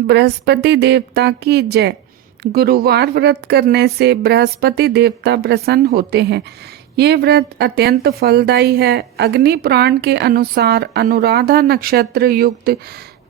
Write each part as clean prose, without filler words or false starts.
बृहस्पति देवता की जय। गुरुवार व्रत करने से बृहस्पति देवता प्रसन्न होते हैं। ये व्रत अत्यंत फलदायी है। अग्नि पुराण के अनुसार अनुराधा नक्षत्र युक्त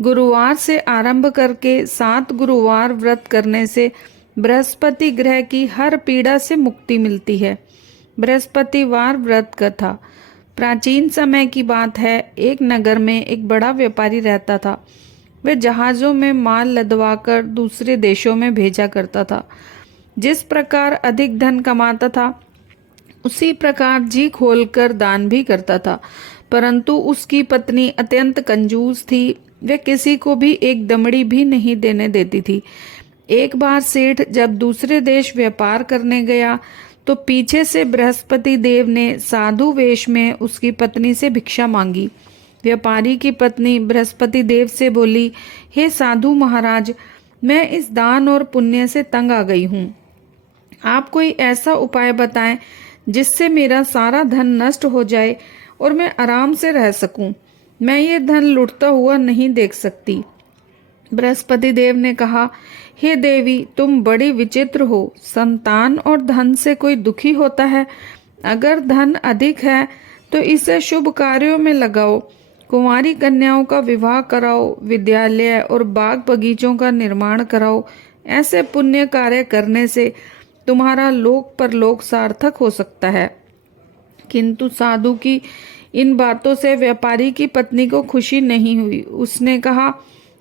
गुरुवार से आरंभ करके 7 गुरुवार व्रत करने से बृहस्पति ग्रह की हर पीड़ा से मुक्ति मिलती है। बृहस्पतिवार व्रत कथा। प्राचीन समय की बात है। एक नगर में एक बड़ा व्यापारी रहता था। वह जहाजों में माल लदवाकर दूसरे देशों में भेजा करता था। जिस प्रकार अधिक धन कमाता था, उसी प्रकार जी खोलकर दान भी करता था। परंतु उसकी पत्नी अत्यंत कंजूस थी। वह किसी को भी एक दमड़ी भी नहीं देने देती थी। एक बार सेठ जब दूसरे देश व्यापार करने गया तो पीछे से बृहस्पति देव ने साधु वेश में उसकी पत्नी से भिक्षा मांगी। व्यापारी की पत्नी बृहस्पति देव से बोली, हे साधु महाराज, मैं इस दान और पुण्य से तंग आ गई हूँ। आप कोई ऐसा उपाय बताएं जिससे मेरा सारा धन नष्ट हो जाए और मैं आराम से रह सकूं। मैं ये धन लुटता हुआ नहीं देख सकती। बृहस्पति देव ने कहा, हे देवी, तुम बड़ी विचित्र हो। संतान और धन से कोई दुखी होता है? अगर धन अधिक है तो इसे शुभ कार्यों में लगाओ। कुंवारी कन्याओं का विवाह कराओ, विद्यालय और बाग बगीचों का निर्माण कराओ। ऐसे पुण्य कार्य करने से तुम्हारा लोक परलोक सार्थक हो सकता है। किंतु साधु की इन बातों से व्यापारी की पत्नी को खुशी नहीं हुई। उसने कहा,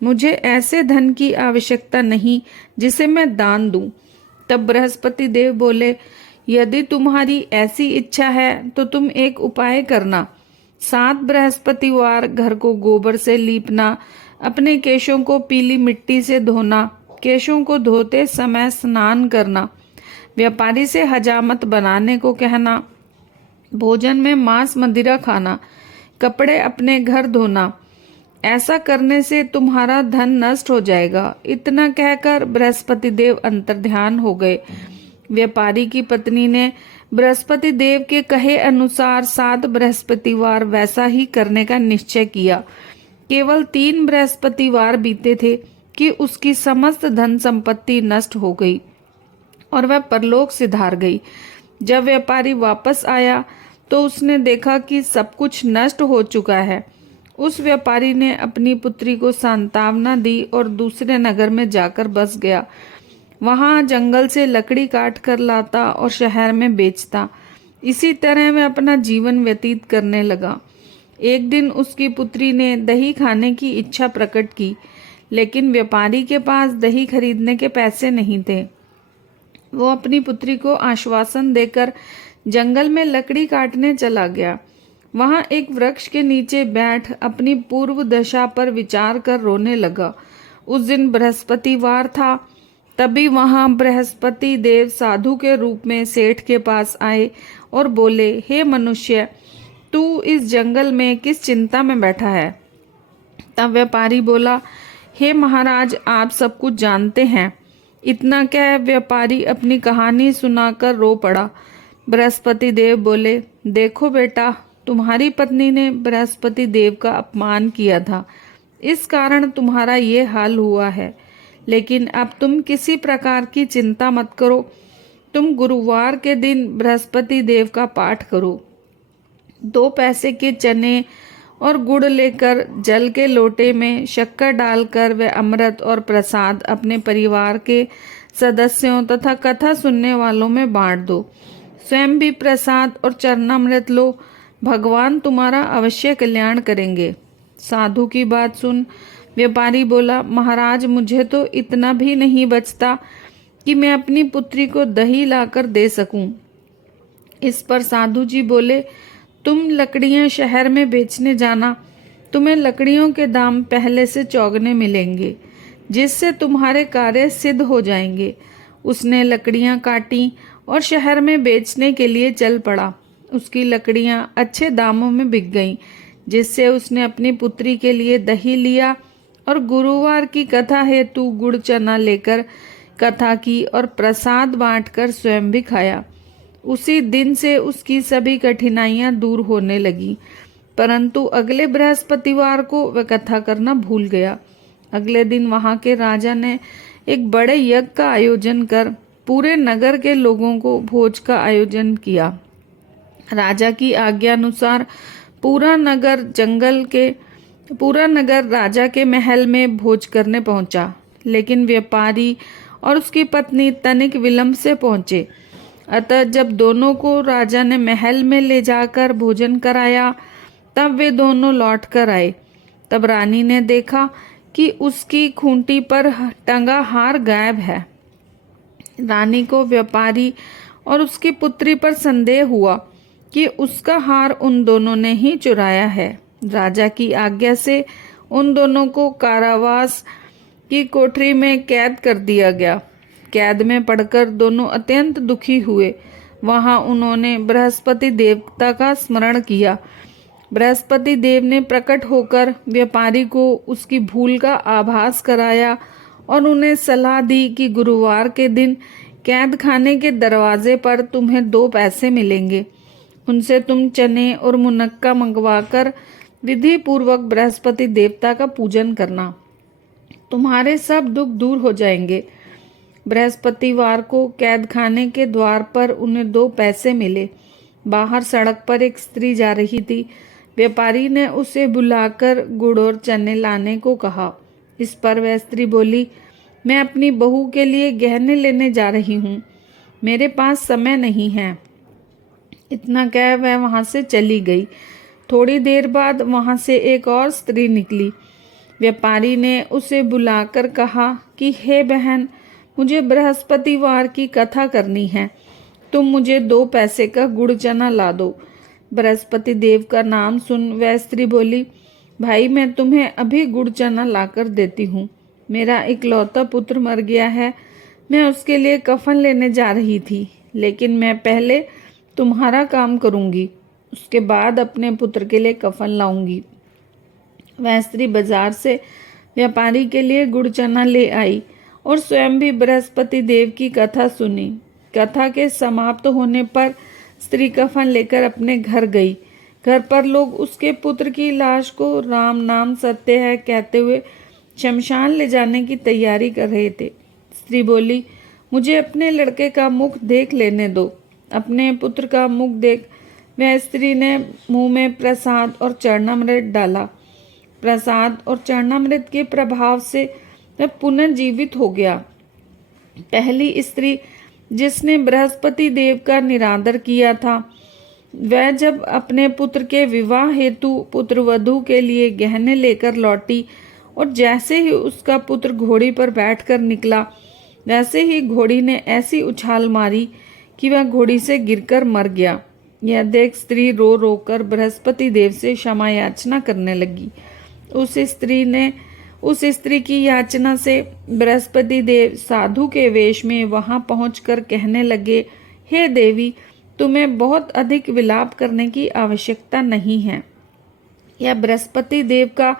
मुझे ऐसे धन की आवश्यकता नहीं जिसे मैं दान दूं। तब बृहस्पति देव बोले, यदि तुम्हारी ऐसी इच्छा है तो तुम एक उपाय करना। 7 बृहस्पतिवार घर को गोबर से लीपना, अपने केशों को पीली मिट्टी से धोना, केशों को धोते समय स्नान करना, व्यापारी से हजामत बनाने को कहना, भोजन में मांस मदिरा खाना, कपड़े अपने घर धोना। ऐसा करने से तुम्हारा धन नष्ट हो जाएगा। इतना कहकर बृहस्पति देव अंतर्ध्यान हो गए। व्यापारी की पत्नी ने बृहस्पति देव के कहे अनुसार 7 बृहस्पतिवार वैसा ही करने का निश्चय किया। केवल 3 बृहस्पतिवार बीते थे कि उसकी समस्त धन संपत्ति नष्ट हो गई और वह परलोक सिधार गई। जब व्यापारी वापस आया तो उसने देखा कि सब कुछ नष्ट हो चुका है। उस व्यापारी ने अपनी पुत्री को सांत्वना दी और दूसरे नगर में जाकर बस गया। वहां जंगल से लकड़ी काट कर लाता और शहर में बेचता। इसी तरह वह अपना जीवन व्यतीत करने लगा। एक दिन उसकी पुत्री ने दही खाने की इच्छा प्रकट की, लेकिन व्यापारी के पास दही खरीदने के पैसे नहीं थे। वो अपनी पुत्री को आश्वासन देकर जंगल में लकड़ी काटने चला गया। वहां एक वृक्ष के नीचे बैठ अपनी पूर्व दशा पर विचार कर रोने लगा। उस दिन बृहस्पतिवार था। तभी वहां बृहस्पति देव साधु के रूप में सेठ के पास आए और बोले, हे मनुष्य, तू इस जंगल में किस चिंता में बैठा है? तब व्यापारी बोला, हे महाराज, आप सब कुछ जानते हैं। इतना कह व्यापारी अपनी कहानी सुनाकर रो पड़ा। बृहस्पति देव बोले, देखो बेटा, तुम्हारी पत्नी ने बृहस्पति देव का अपमान किया था, इस कारण तुम्हारा ये हाल हुआ है। लेकिन अब तुम किसी प्रकार की चिंता मत करो। तुम गुरुवार के दिन बृहस्पति देव का पाठ करो। 2 पैसे के चने और गुड़ लेकर जल के लोटे में शक्कर डालकर व अमृत और प्रसाद अपने परिवार के सदस्यों तथा कथा सुनने वालों में बांट दो। स्वयं भी प्रसाद और चरणामृत लो। भगवान तुम्हारा अवश्य कल्याण करेंगे। साधु की बात सुन व्यापारी बोला, महाराज, मुझे तो इतना भी नहीं बचता कि मैं अपनी पुत्री को दही लाकर दे सकूं। इस पर साधु जी बोले, तुम लकड़ियां शहर में बेचने जाना। तुम्हें लकड़ियों के दाम पहले से चौगने मिलेंगे, जिससे तुम्हारे कार्य सिद्ध हो जाएंगे। उसने लकड़ियां काटी और शहर में बेचने के लिए चल पड़ा। उसकी लकड़ियां अच्छे दामों में बिक गईं, जिससे उसने अपनी पुत्री के लिए दही लिया और गुरुवार की कथा हेतु गुड़ चना लेकर कथा की और प्रसाद बांटकर स्वयं भी खाया। उसी दिन से उसकी सभी कठिनाइयां दूर होने लगी। परंतु अगले बृहस्पतिवार को वह कथा करना भूल गया। अगले दिन वहां के राजा ने एक बड़े यज्ञ का आयोजन कर पूरे नगर के लोगों को भोज का आयोजन किया। राजा की आज्ञा अनुसार पूरा नगर राजा के महल में भोज करने पहुंचा, लेकिन व्यापारी और उसकी पत्नी तनिक विलंब से पहुंचे। अतः जब दोनों को राजा ने महल में ले जाकर भोजन कराया, तब वे दोनों लौट कर आए। तब रानी ने देखा कि उसकी खूंटी पर टंगा हार गायब है। रानी को व्यापारी और उसकी पुत्री पर संदेह हुआ कि उसका हार उन दोनों ने ही चुराया है। राजा की आज्ञा से उन दोनों को कारावास की कोठरी में कैद कर दिया गया। कैद में पड़कर दोनों अत्यंत दुखी हुए। वहां उन्होंने बृहस्पति देवता का स्मरण किया। बृहस्पति देव ने प्रकट होकर व्यापारी को उसकी भूल का आभास कराया और उन्हें सलाह दी कि गुरुवार के दिन कैद खाने के दरवाजे पर तुम्हें 2 पैसे मिलेंगे। उनसे तुम चने और मुनक्का मंगवाकर विधि पूर्वक बृहस्पति देवता का पूजन करना। तुम्हारे सब दुख दूर हो जाएंगे। बृहस्पतिवार को कैद खाने के द्वार पर उन्हें 2 पैसे मिले। बाहर सड़क पर एक स्त्री जा रही थी। व्यापारी ने उसे बुलाकर गुड़ और चने लाने को कहा। इस पर वह स्त्री बोली, मैं अपनी बहू के लिए गहने लेने जा रही हूँ, मेरे पास समय नहीं है। इतना कह वह वहां से चली गई। थोड़ी देर बाद वहां से एक और स्त्री निकली। व्यापारी ने उसे बुलाकर कहा कि हे बहन, मुझे बृहस्पतिवार की कथा करनी है, तुम मुझे 2 पैसे का गुड़ चना ला दो। बृहस्पति देव का नाम सुन वह स्त्री बोली, भाई मैं तुम्हें अभी गुड़ चना लाकर देती हूँ। मेरा इकलौता पुत्र मर गया है, मैं उसके लिए कफन लेने जा रही थी, लेकिन मैं पहले तुम्हारा काम करूंगी, उसके बाद अपने पुत्र के लिए कफन लाऊंगी। वह स्त्री बाजार से व्यापारी के लिए गुड़ चना ले आई और स्वयं भी बृहस्पति देव की कथा सुनी। कथा के समाप्त होने पर स्त्री कफन लेकर अपने घर गई। घर पर लोग उसके पुत्र की लाश को राम नाम सत्य है कहते हुए शमशान ले जाने की तैयारी कर रहे थे। स्त्री बोली, मुझे अपने लड़के का मुख देख लेने दो। अपने पुत्र का मुख देख वह स्त्री ने मुंह में प्रसाद और चरणामृत डाला। प्रसाद और चरणामृत के प्रभाव से वह पुनर्जीवित हो गया। पहली स्त्री जिसने बृहस्पति देव का निरादर किया था, वह जब अपने पुत्र के विवाह हेतु पुत्रवधू के लिए गहने लेकर लौटी और जैसे ही उसका पुत्र घोड़ी पर बैठकर निकला, वैसे ही घोड़ी ने ऐसी उछाल मारी कि वह घोड़ी से गिरकर मर गया। यह देख स्त्री रो रो कर बृहस्पति देव से क्षमा याचना करने लगी। उस स्त्री की याचना से बृहस्पति देव साधु के वेश में वहां पहुंचकर कहने लगे, हे देवी, तुम्हें बहुत अधिक विलाप करने की आवश्यकता नहीं है। यह बृहस्पति देव का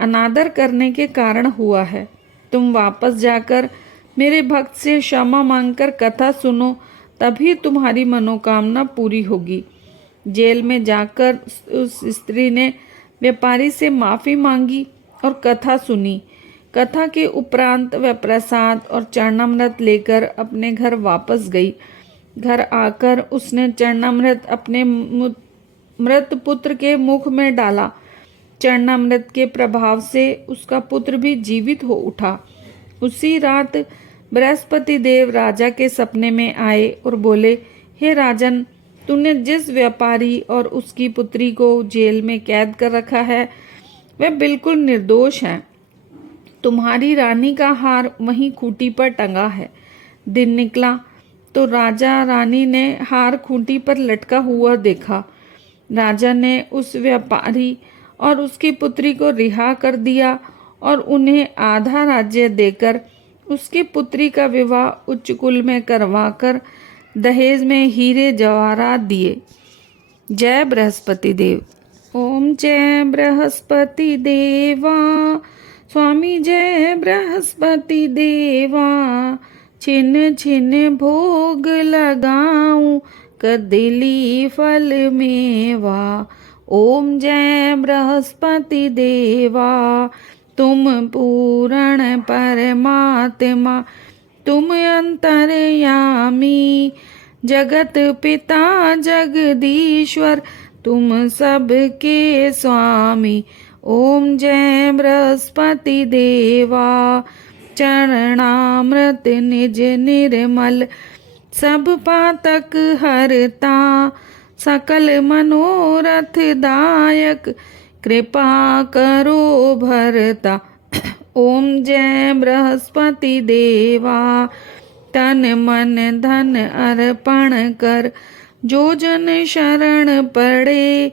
अनादर करने के कारण हुआ है। तुम वापस जाकर मेरे भक्त से क्षमा मांगकर कथा सुनो, तभी तुम्हारी मनोकामना पूरी होगी। जेल में जाकर उस स्त्री ने व्यापारी से माफी मांगी और कथा सुनी। कथा के उपरांत वह प्रसाद और चरणामृत लेकर अपने घर वापस गई। घर आकर उसने चरणामृत अपने मृत पुत्र के मुख में डाला। चरणामृत के प्रभाव से उसका पुत्र भी जीवित हो उठा। उसी रात बृहस्पति देव राजा के सपने में आए और बोले, हे राजन, तूने जिस व्यापारी और उसकी पुत्री को जेल में कैद कर रखा है, वह बिल्कुल निर्दोष है। तुम्हारी रानी का हार वहीं खूंटी पर टंगा है। दिन निकला तो राजा रानी ने हार खूंटी पर लटका हुआ देखा। राजा ने उस व्यापारी और उसकी पुत्री को रिहा कर दिया और उन्हें आधा राज्य देकर उसकी पुत्री का विवाह उच्च कुल में करवाकर दहेज में हीरे जवाहरात दिए। जय बृहस्पति देव। ओम जय बृहस्पति देवा, स्वामी जय बृहस्पति देवा। छिन छिन भोग लगाऊं, कदली फल मेवा। ओम जय बृहस्पति देवा, तुम पूर्ण परमात्मा तुम अंतर्यामी, जगत पिता जगदीश्वर तुम सबके स्वामी। ओम जय बृहस्पति देवा, चरणामृत निज निर्मल, सब पातक हरता, सकल मनोरथ दायक, कृपा करो भरता। ओम जय बृहस्पति देवा, तन मन धन अर्पण कर, जो जन शरण पड़े,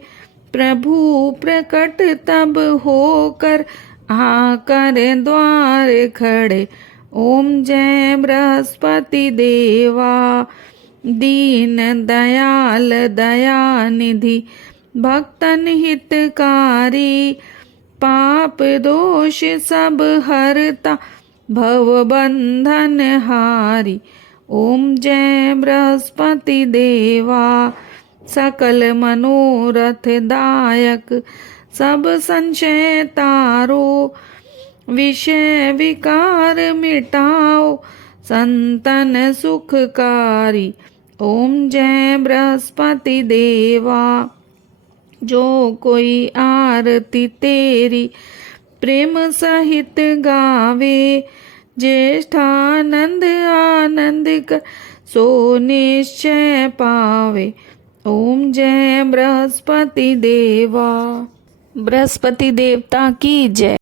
प्रभु प्रकट तब होकर, आकर द्वार खड़े। ओम जय बृहस्पति देवा, दीन दयाल दया निधि, भक्तन हितकारी, पाप दोष सब हरता, भव बंधन हारी। ओम जय बृहस्पति देवा, सकल मनोरथ दायक, सब संशय तारो, विषय विकार मिटाओ, संतन सुखकारी। ओम जय बृहस्पति देवा, जो कोई आरती तेरी प्रेम सहित गावे, ज्येष्ठानंद आनंद कर, सो निश्चय पावे। ओम जय बृहस्पति देवा। बृहस्पति देवता की जय।